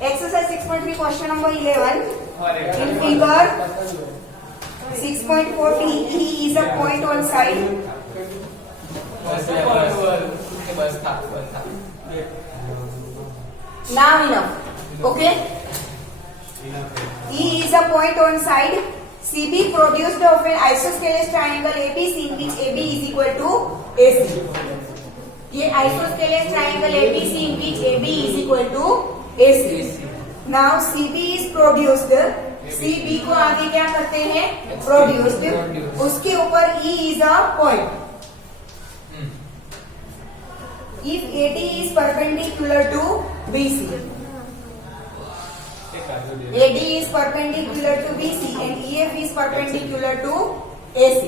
Exercise 6.3 question number 11. In figure 6.40, E is a point on side. Now enough. Okay. E is a point on side. CB produced of an isosceles triangle ABC in which AB is equal to AC. ये isosceles triangle ABC in which AB is equal to AC. Now CB is produced. CB को आगे क्या करते हैं? Produced. उसके ऊपर E is a point. If AD is perpendicular to BC. AD is perpendicular to BC and EF is perpendicular to AC.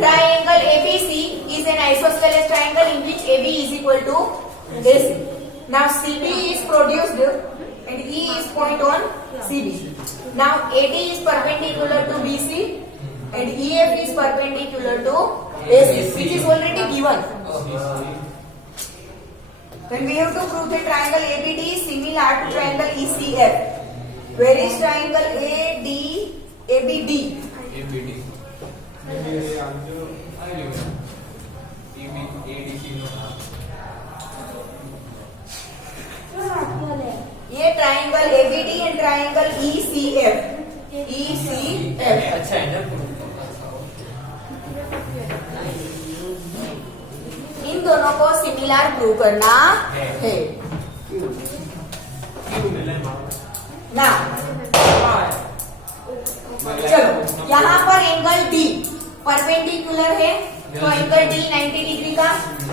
Triangle ABC is an isosceles triangle in which AB is equal to AC. Now CB is produced and E is point on CB. Now AD is perpendicular to BC and EF is perpendicular to AC, which is already given. Then we have to prove the triangle ABD is similar to triangle ECF. Where is triangle ABD? ये triangle ABD and triangle ECF. अच्छा है ना। इन दोनों को similar prove करना है ना। चलो यहाँ पर एंगल D परपेंडिकुलर है तो एंगल D 90 डिग्री का,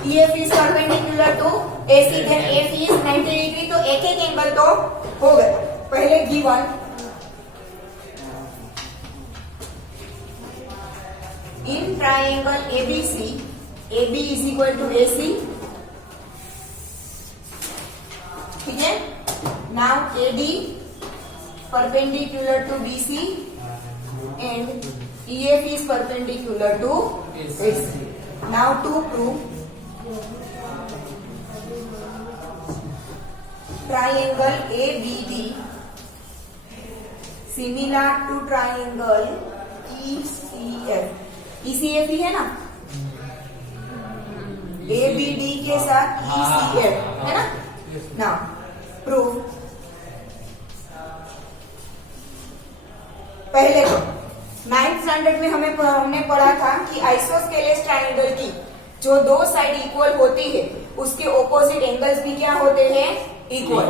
EF is perpendicular to AC, then F is 90 degree, तो एक एक एंगल तो हो गए। पहले given in triangle ABC AB is equal to AC. ठीक है। Now AD perpendicular to BC and EF is perpendicular to AC. Now to prove triangle ABD similar to triangle ECF. ECF ही है ना, ABD के साथ ECF है ना। Now prove. पहले तो 9th स्टैंडर्ड में हमने पढ़ा था कि आइसोस्केलेस ट्राइंगल की जो दो साइड इक्वल होती है उसके ऑपोजिट एंगल्स भी क्या होते हैं? इक्वल।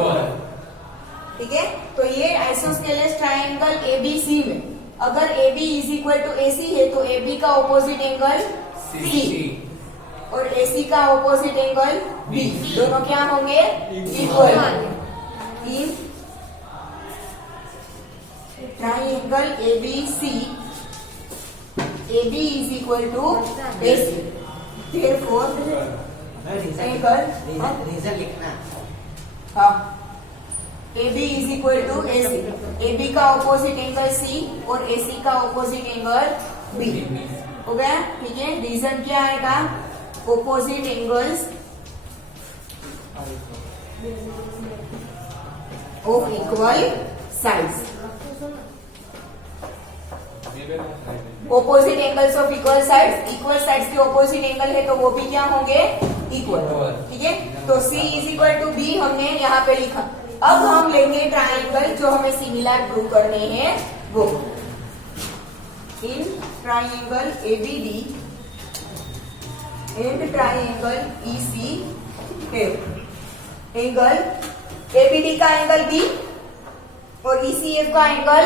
ठीक है। तो ये आइसोस्केलेस ट्राइंगल ABC में अगर AB is equal to AC है तो AB का ऑपोजिट एंगल C और AC का ऑपोजिट एंगल B, दोनों क्या होंगे? इक्वल। In triangle ABC AB is equal to AC. Therefore angle reason लिखना। हाँ, AB is equal to AC. AB का ऑपोजिट एंगल C और AC का ऑपोजिट एंगल B हो गया। ठीक है। रीजन क्या आएगा? opposite angles of equal sides. opposite angles of equal sides, equal sides के opposite angle है तो वो भी क्या होंगे? equal. ठीक है। तो C is equal to B हमने यहाँ पे लिखा। अब हम लेंगे ट्राइंगल जो हमें सिमिलर प्रूव करने हैं वो। In triangle ABD and triangle ECF, angle ABD का एंगल B और ECF का एंगल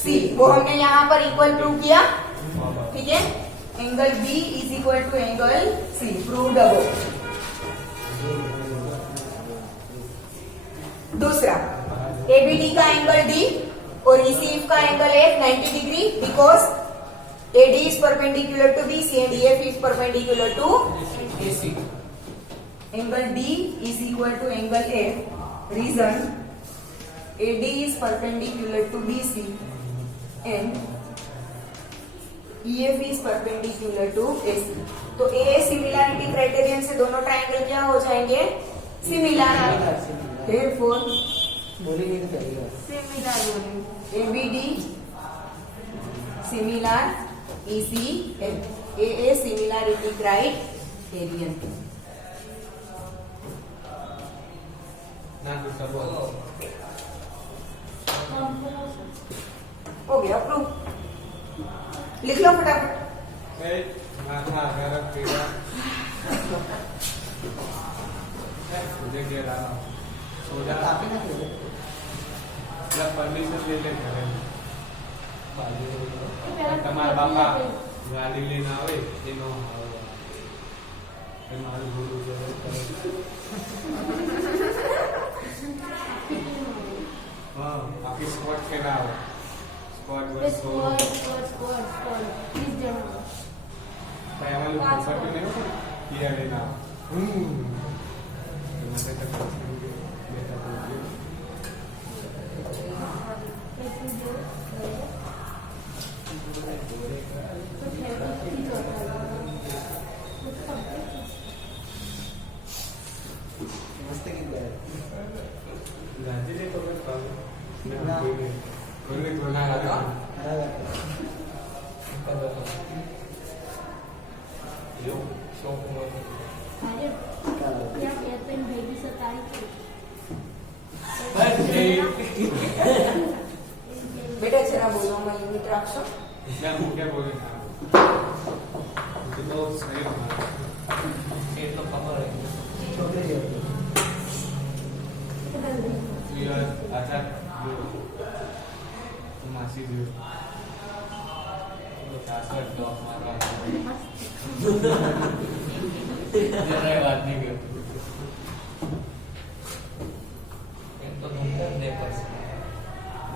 C वो हमने यहाँ पर इक्वल प्रूव किया। ठीक है। Angle B is equal to angle C proved above. दूसरा ABD का एंगल D और ECF का angle F 90 degree because AD is perpendicular to BC and EF is perpendicular to AC. Angle D is equal to angle F. Reason AD is perpendicular to BC and EF is perpendicular to AC. तो A similarity criterion से दोनों triangle क्या हो जाएंगे? Similar. Therefore बोलेंगे तो चलेगा। Similar ABD similar ECL A similarity criterion. हो गया प्रूफ। लिख लो फटाफट। मुझे क्या रहा सो जा काफी ना खेले। जब परमिशन ले ले घरे તમારા બાપા ગાડી લઈને આવે એનો મારું ગુરુ છે હા આખી સ્કોટ ખેલાવે સ્કોટ વર્સ ભાઈ અમારું ફોટો નહીં હોય પિયા લઈને આવે મને તો मस्त गीत गाय। गाजी तो मैं कोई नहीं कोना लगा यो शौक में बेटा जरा बोलो मैं लिमिट रखो। मैं क्या बोले तो सही ये तो खबर है छोटे ही होते। ये अच्छा मासी जी तो कासर डॉग मारा जरा बात नहीं कर तो तुम दे पर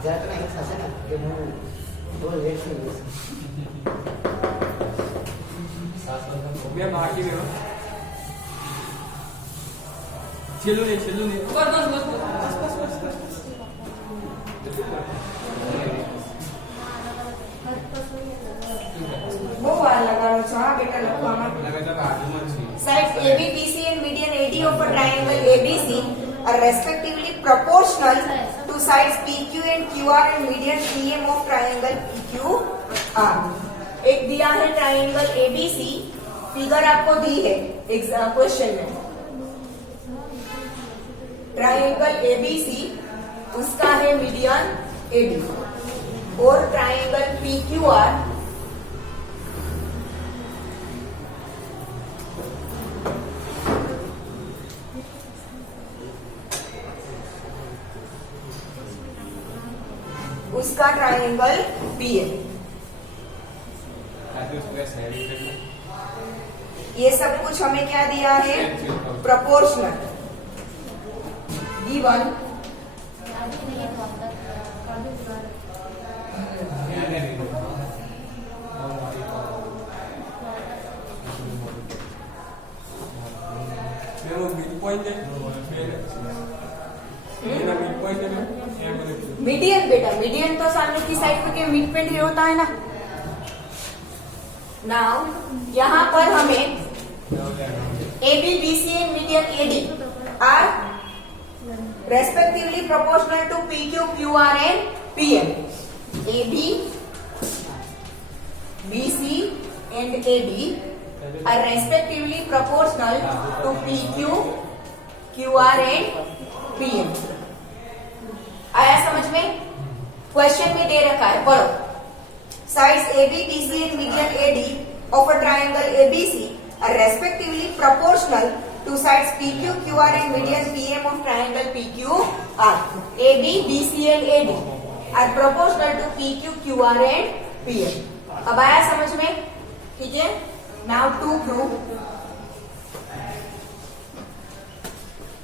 ज्यादा नहीं सासे ना कि वो दो लेट से हुए। मैं बाकी में छेलू नहीं बस બહુ વાર લગાડો છો હા બેટા લખવામાં। लगा जब आजू में छी Sides AB, BC and median AD of a triangle ABC are respectively proportional to sides PQ and QR and median PM of triangle PQR। एक दिया है ट्राइंगल ABC, फिगर आपको दी है क्वेश्चन में। ट्राइंगल ABC उसका है मीडियन AD और triangle PQR उसका ट्राइंगल PM। आजू सुबह सैरी करना ये सब कुछ हमें क्या दिया है? प्रोपोर्शनल गिवन याद नहीं मेरा मिड पॉइंट है मेरा मिड पॉइंट है मीडियन बेटा, मीडियन तो सामने की साइड पे के मिड पे ही होता है ना। नाउ यहाँ पर हमें AB, BC and median AD are respectively proportional to PQ, QR and PM। AB, BC and AD are respectively proportional to PQ, QR and PM। आया समझ में? क्वेश्चन में दे रखा है, पढ़ो। Sides AB, BC and median AD of a triangle ABC are respectively proportional to sides PQ, QR and median PM of triangle PQR। AB, BC and AD are proportional to PQ, QR and PM। अब आया समझ में? ठीक है। Now to prove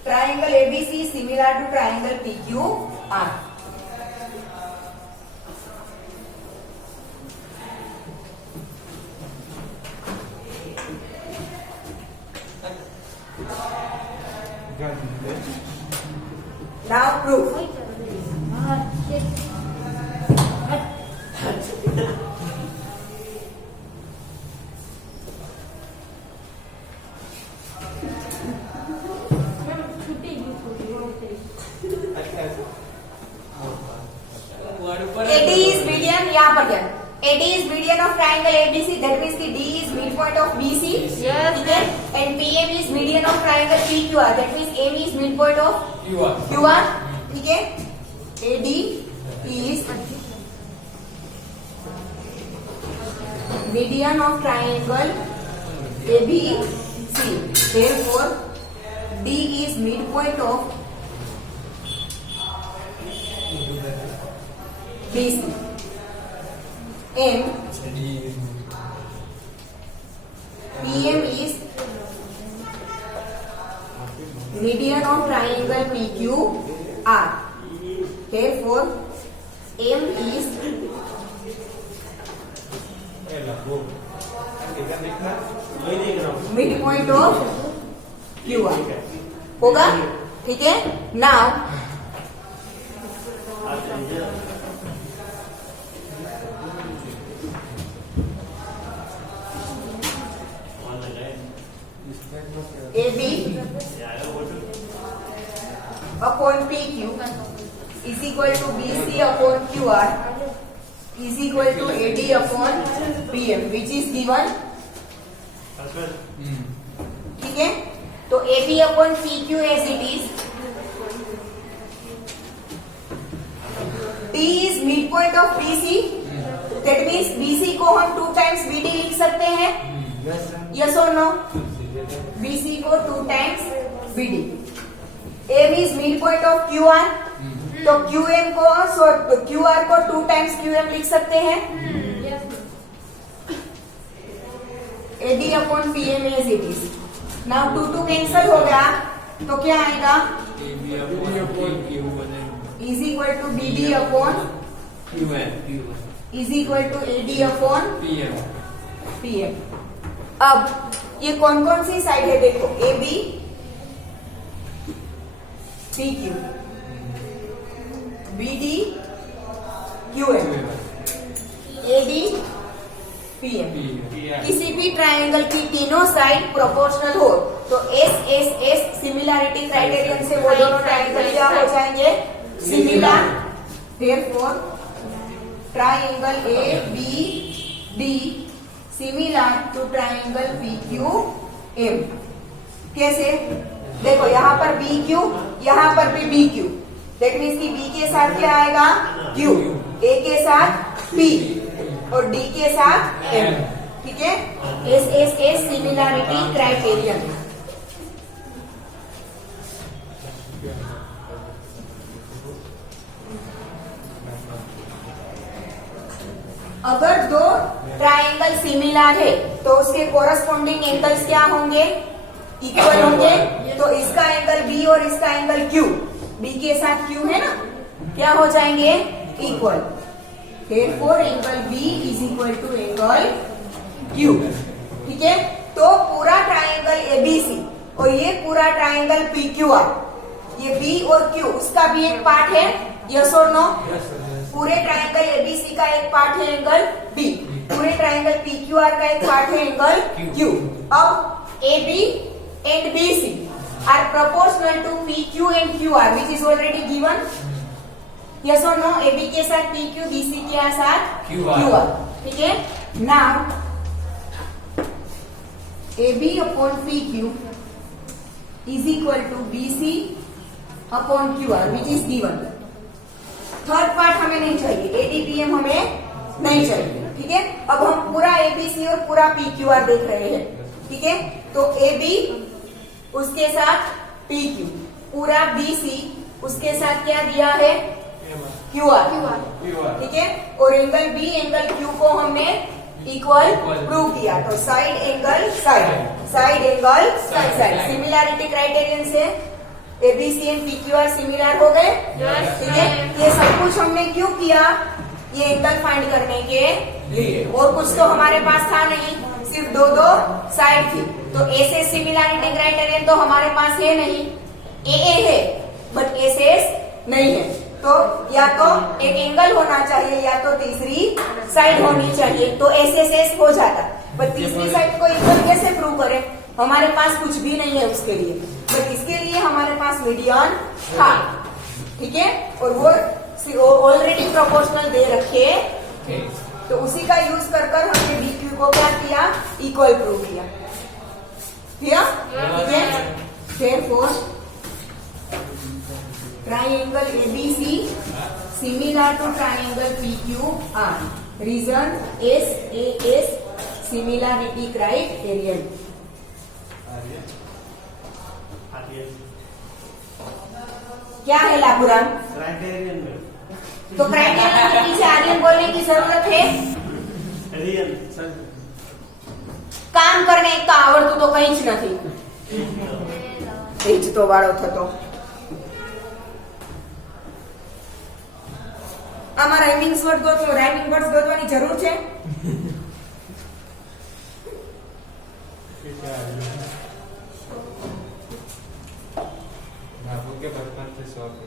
triangle ABC is similar to triangle PQR। Now proof। यहाँ पर क्या AD is median of triangle ABC, that means कि D is midpoint of BC, ठीक है, and PM is median of triangle PQR, that means AM is midpoint of QR, ठीक है, AD is median of triangle ABC, therefore D is midpoint of BC. And PM is median of triangle PQR. Therefore, M is midpoint of QR. होगा, ठीक है? Now AB upon PQ is equal to BC upon QR is equal to AD upon PM, which is given, ठीक है? तो AB upon PQ as it is, D is midpoint of BC, that means BC को हम 2 times BD लिख सकते हैं, yes or no? BC को 2 times BD. AM is midpoint of QR, तो QM को QR को 2 times QM लिख सकते हैं, AD upon PM as it is. Now 2 cancel हो गया, तो क्या आएगा? is equal to BD upon is equal to AD upon PM. अब ये कौन कौन सी साइड है देखो, AB PQ, BD QM, AD PM. किसी भी ट्राइंगल की तीनों साइड प्रोपोर्शनल हो तो SSS सिमिलैरिटी क्राइटेरियन से वो दोनों ट्राइंगल क्या हो जाएंगे? Similar. Therefore triangle ABD similar to triangle PQM. कैसे? देखो यहाँ पर BQ, यहाँ पर भी BQ, दैट मीन्स कि B के साथ क्या आएगा? Q, A के साथ P और D के साथ M, ठीक है? SSS similarity criterion. अगर दो ट्राइंगल सिमिलर है तो उसके कोरस्पॉन्डिंग एंगल्स क्या होंगे? इक्वल होंगे. तो इसका एंगल B और इसका एंगल Q, B के साथ Q है ना, क्या हो जाएंगे? Equal. Therefore angle B is equal to angle Q, ठीक है? तो पूरा ट्राइंगल ABC और ये पूरा ट्राइंगल PQR, ये B और Q उसका भी एक पार्ट है, यस और नो? पूरे ट्राइंगल ABC का एक पार्ट है एंगल B, पूरे ट्राइंगल PQR का एक पार्ट है एंगल Q. अब AB and BC are proportional to PQ and QR, which is already given. Yes or no? AB के साथ PQ, BC के साथ QR. ठीक है? Now AB upon PQ is equal to BC upon QR, which is given. Third part हमें नहीं चाहिए, ADPM हमें नहीं चाहिए, ठीक है? अब हम पूरा ABC और पूरा PQR देख रहे हैं, ठीक है? तो AB उसके साथ PQ, पूरा BC उसके साथ क्या दिया है? QR, ठीक है? और एंगल B एंगल Q को हमने इक्वल प्रूव किया. तो side angle side, side angle side. Similarity criterion से ABC एंड PQR सिमिलर हो गए, ठीक है? ये सब कुछ हमने क्यों किया? ये एंगल फाइंड करने के लिए. और कुछ तो हमारे पास था नहीं, सिर्फ दो साइड थी. तो ऐसे सिमिलैरिटी क्राइटेरियन तो हमारे पास है नहीं, AA है बट SS नहीं है. तो या तो एक एंगल होना चाहिए या तो तीसरी साइड होनी चाहिए, तो SSS हो जाता. बट तीसरी साइड को इक्वल कैसे प्रूव करें? हमारे पास कुछ भी नहीं है उसके लिए, बट इसके लिए हमारे पास मीडियन था, ठीक है? और वो ऑलरेडी प्रोपोर्शनल दे रखे तो उसी का यूज कर हमने BQ को क्या किया, इक्वल प्रूव किया। Therefore, triangle ABC similar to triangle PQR. Reason SAS similarity criterion. क्या है लापुराम? क्राइटेरियन में तो क्राइटेरियन के पीछे आर्यन बोलने की जरूरत है? रियल કામ કરને એક તો આવડતું તો કઈ જ નથી, એ જ તો વાળો થતો. આમાં રાઇમિંગ વર્ડ્સ ગોતવાની જરૂર છે? बाबू के बचपन से शौक है।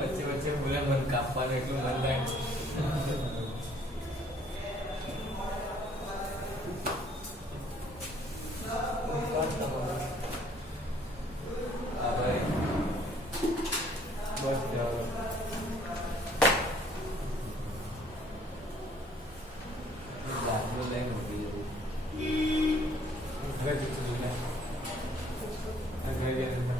बच्चे बच्चे बोले मन कापવાનું એટલું મન થાય. बस जाओ। લાકડું લઈને ઊભી રહી. घर की चीज़ है। घर के अंदर।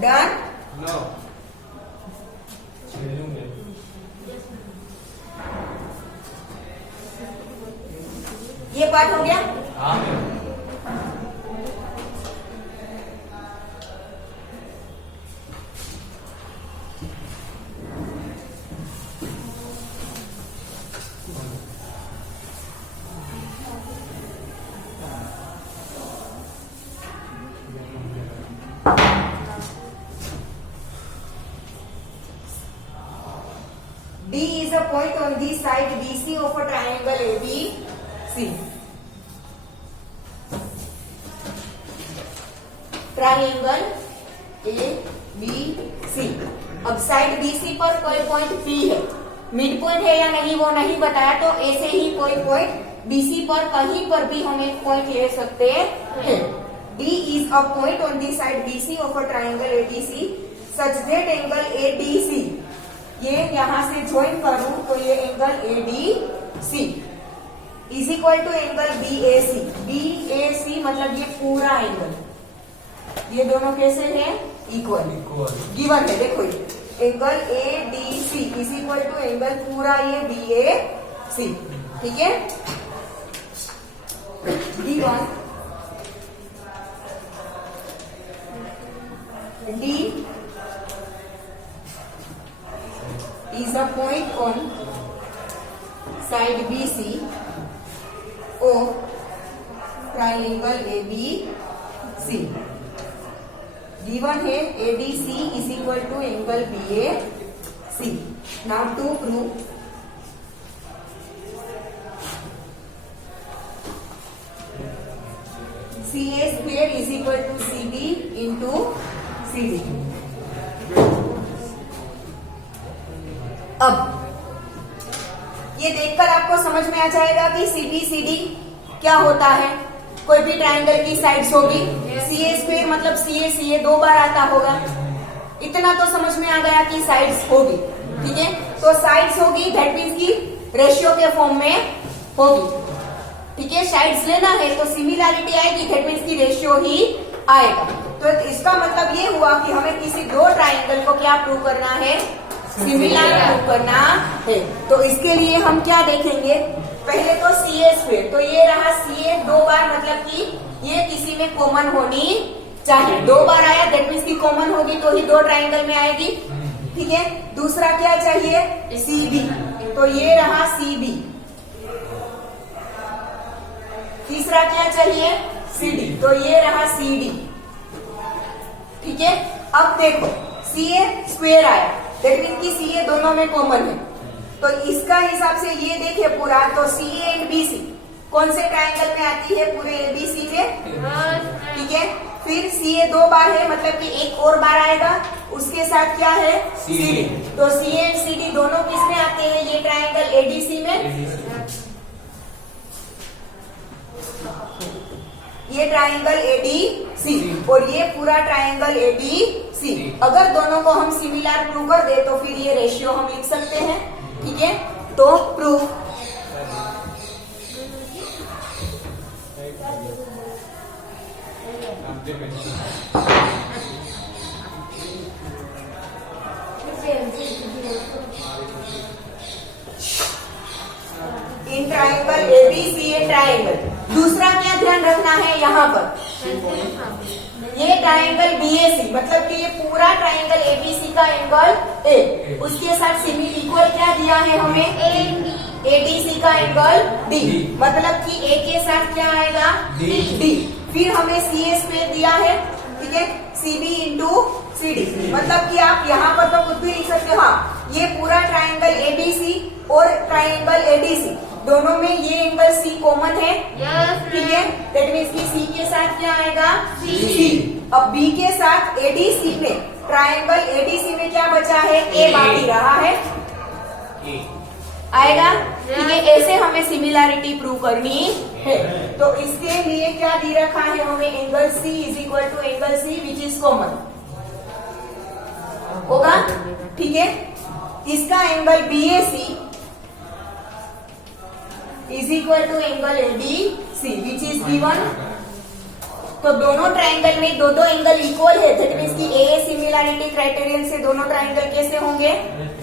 Done? No। खेलूंगे। ये पार्ट हो गया? हाँ ma'am. D is a point on the side BC of a triangle ABC. Triangle ABC। अब साइड BC पर कोई पॉइंट P है, मिड पॉइंट है या नहीं वो नहीं बताया, तो ऐसे ही कोई पॉइंट BC पर कहीं पर भी हम एक पॉइंट ले सकते हैं। D is a point on the side BC of a triangle ABC such that angle ADC, ये यहां से ज्वाइन करूं तो ये angle ADC is equal to angle BAC। BAC मतलब ये पूरा एंगल, ये दोनों कैसे हैं? इक्वल गिवन है। देखो ये angle ADC is equal to angle पूरा ये BAC, ठीक है। D1 D is a point on side BC of triangle ABC। given है ADC is equal to angle BAC। now to prove CA square is equal to CB into CD। अब ये देखकर आपको समझ में आ जाएगा कि CBCD क्या होता है। कोई भी ट्राइंगल की साइड्स होगी, CA स्क्वायर मतलब CA दो बार आता होगा, इतना तो समझ में आ गया कि साइड्स होगी, ठीक है। तो साइड्स होगी दैट मीन्स की रेशियो के फॉर्म में होगी। ठीक है, साइड्स लेना है तो सिमिलैरिटी आएगी, दैट मीन्स की रेशियो ही आएगा। तो इसका मतलब ये हुआ कि हमें किसी दो ट्राइंगल को क्या प्रूव करना है, सिमिलर प्रूव करना है। तो इसके लिए हम क्या देखेंगे, पहले तो CA स्क्वायर, तो ये रहा CA दो बार, मतलब कि ये किसी में कॉमन होनी चाहिए। दो बार आया दैट मीन्स की कॉमन होगी तो ही दो ट्राइंगल में आएगी। ठीक है, दूसरा क्या चाहिए, CB, तो ये रहा CB। तीसरा क्या चाहिए, CD, तो ये रहा CD। ठीक है, अब देखो CA स्क्वायर आया, दैट मीन्स की CA दोनों में कॉमन है। तो इसका हिसाब से ये देखिए पूरा, तो CA एंड BC कौन से ट्राइंगल में आती है, पूरे ABC में। ठीक है, फिर CA दो बार है, मतलब कि एक और बार आएगा, उसके साथ क्या है, CD। तो CA एंड CD दोनों किस में आते हैं, ये ट्राइंगल ADC में। ये ट्राइंगल ADC और ये पूरा ट्राइंगल ADC। अगर दोनों को हम सिमिलर प्रूव कर दे तो फिर ये रेशियो हम लिख सकते हैं। ठीक है, तो proof in triangle ABCA triangle. दूसरा क्या ध्यान रखना है यहाँ पर, ये ट्राइंगल BAC, मतलब कि ये पूरा ट्राइंगल ABC का एंगल A, उसके साथ सिमी इक्वल क्या दिया है हमें, ADC का एंगल D, मतलब कि A के साथ क्या आएगा, D। फिर हमें CA स्क्वायर दिया है। ठीक है, CB इंटू CD, मतलब कि आप यहाँ पर तो कुछ भी लिख सकते हो। हाँ, ये पूरा ट्राइंगल ABC और ट्राइंगल ADC दोनों में ये एंगल C कॉमन है। ठीक है, दैट मीन्स कि C के साथ क्या आएगा, C। अब B के साथ ADC में, ट्राइंगल ADC में क्या बचा है, A बाकी रहा है, आएगा। ठीक है, ऐसे हमें सिमिलैरिटी प्रूव करनी है। तो इसके लिए क्या दी रखा है हमें, angle C is equal to angle C which is common होगा। ठीक है, इसका angle BAC is equal to angle ADC which is given. तो दोनों ट्राइंगल में दो दो एंगल इक्वल है, दैट मीन्स की AA सिमिलैरिटी क्राइटेरियन से दोनों ट्राइंगल कैसे होंगे,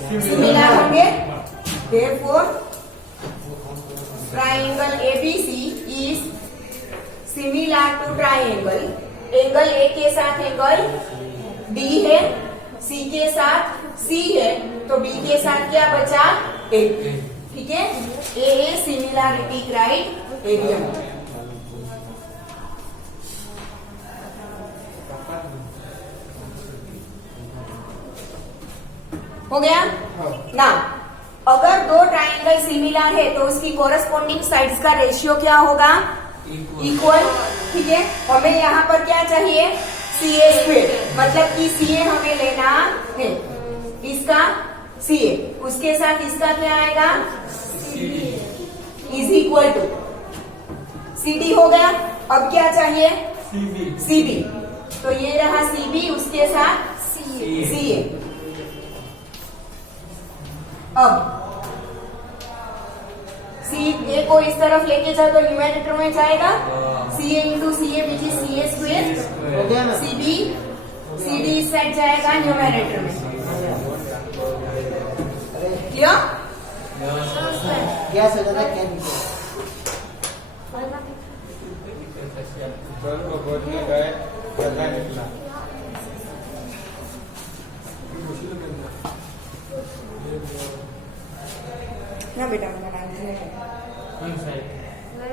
सिमिलर होंगे। Therefore, triangle ABC is similar to triangle। Angle A के साथ एंगल D है, C के साथ C है, तो B के साथ क्या बचा, A। ठीक है, AA सिमिलैरिटी क्राइटेरियन। हो गया ना। अगर दो ट्राइंगल सिमिलर है तो उसकी कोरस्पॉन्डिंग साइड्स का रेशियो क्या होगा, इक्वल। ठीक है, हमें यहाँ पर क्या चाहिए, CA स्क्वायर, मतलब कि CA हमें लेना है, इसका CA, उसके साथ इसका क्या आएगा, इज इक्वल टू CD हो गया। अब क्या चाहिए, CB, तो ये रहा CB, उसके साथ CA। अब CA को इस तरफ लेके जाओ तो न्यूमरेटर में जाएगा, CA into CA which is CA square. CB CD इस साइड जाएगा न्यूमरेटर में। क्लियर, क्या सोचा था, क्या निकला? को खोदने गए, पता निकला। ना बेटा,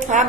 हाँ